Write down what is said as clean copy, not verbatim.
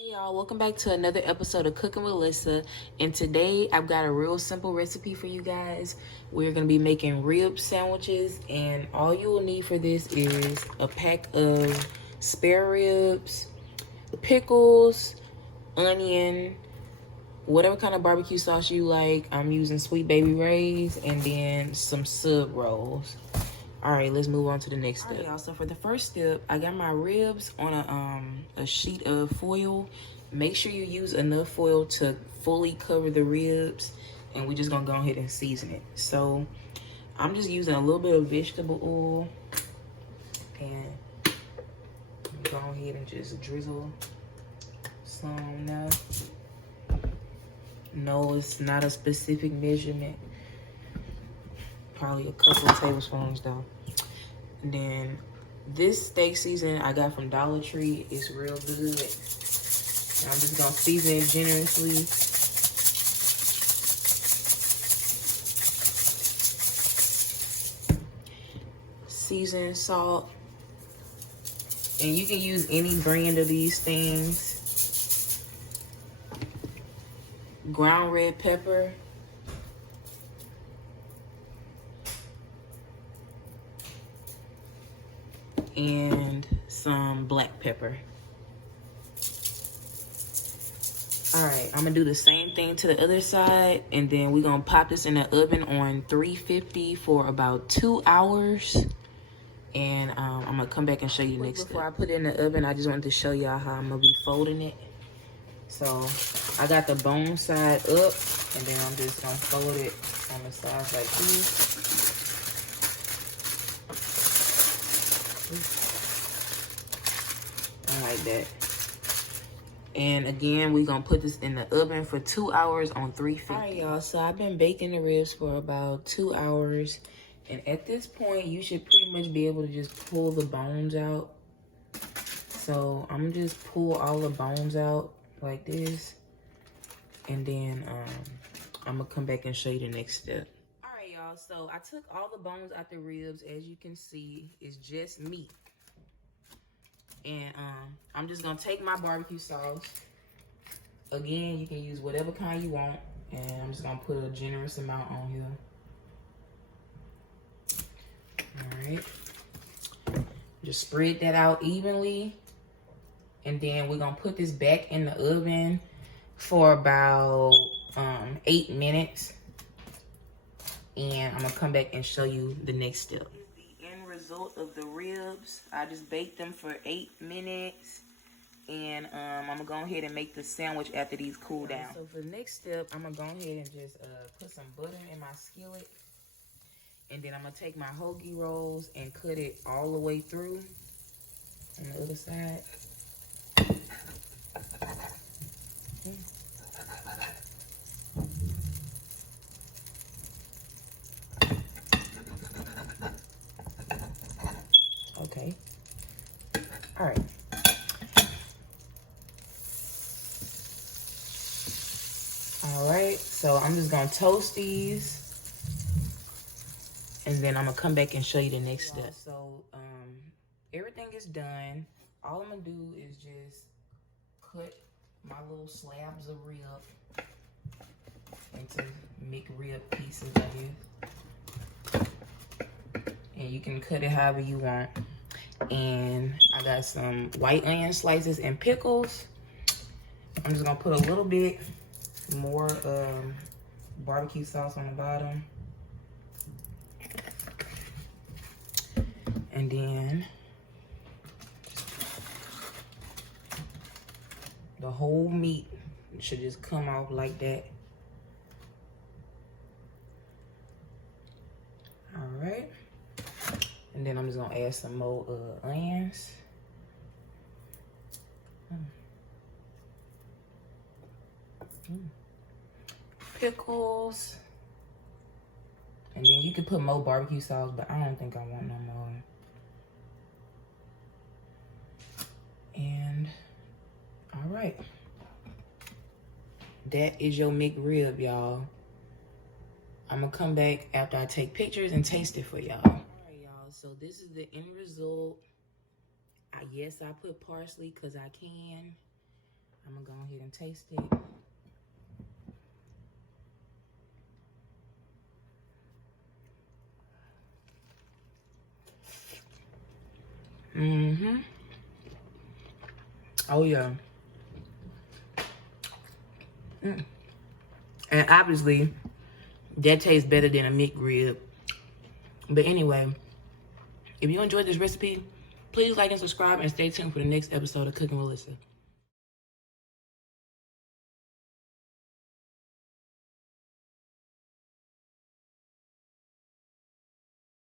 Hey y'all, welcome back to another episode of Cooking with Lyssa. And today I've got a real simple recipe for you guys. We're going to be making rib sandwiches, and all you will need for this is a pack of spare ribs, pickles, onion, whatever kind of barbecue sauce you like. I'm using Sweet Baby Ray's, and then some sub rolls. All right, let's move on to the next step. All right, y'all, so for the first step, I got my ribs on a sheet of foil. Make sure you use enough foil to fully cover the ribs, and we're just gonna go ahead and season it. So I'm just using a little bit of vegetable oil, and go ahead and just drizzle some on there. No, it's not a specific measurement. Probably a couple of tablespoons though. And then this steak seasoning I got from Dollar Tree is real good. And I'm just gonna season it generously. Season, salt, and you can use any brand of these things. Ground red pepper. And some black pepper. All right, I'm gonna do the same thing to the other side, and then we're gonna pop this in the oven on 350 for about 2 hours. And I'm gonna come back and show you the next step. Before I put it in the oven, I just wanted to show y'all how I'm gonna be folding it. So I got the bone side up, and then I'm just gonna fold it on the sides like this. Like that. And again, we're gonna put this in the oven for 2 hours on 350. All right, y'all, so I've been baking the ribs for about 2 hours, and at this point you should pretty much be able to just pull the bones out. So I'm just pull all the bones out like this, and then I'm gonna come back and show you the next step. All right, y'all, so I took all the bones out the ribs. As you can see, it's just meat. And I'm just gonna take my barbecue sauce. Again, you can use whatever kind you want, and I'm just gonna put a generous amount on here. All right, just spread that out evenly, and then we're gonna put this back in the oven for about 8 minutes, and I'm gonna come back and show you the next step. Result of the ribs. I just baked them for 8 minutes, and I'm gonna go ahead and make the sandwich after these cool down. So for the next step, I'm gonna go ahead and just put some butter in my skillet, and then I'm gonna take my hoagie rolls and cut it all the way through on the other side. Okay. All right. All right, so I'm just gonna toast these, and then I'm gonna come back and show you the next step. So everything is done. All I'm gonna do is just cut my little slabs of rib into McRib pieces like this. And you can cut it however you want. And I got some white onion slices and pickles. I'm just gonna put a little bit more barbecue sauce on the bottom. And then the whole meat should just come off like that. All right. And then I'm just gonna add some more onions. Pickles. And then you can put more barbecue sauce, but I don't think I want no more. And all right. That is your McRib, y'all. I'm gonna come back after I take pictures and taste it for y'all. All right, y'all, so this is the end result. Yes, I put parsley because I can. I'm gonna go ahead and taste it. Oh yeah. And obviously, that tastes better than a McRib. But anyway, if you enjoyed this recipe, please like and subscribe and stay tuned for the next episode of Cooking with Lyssa.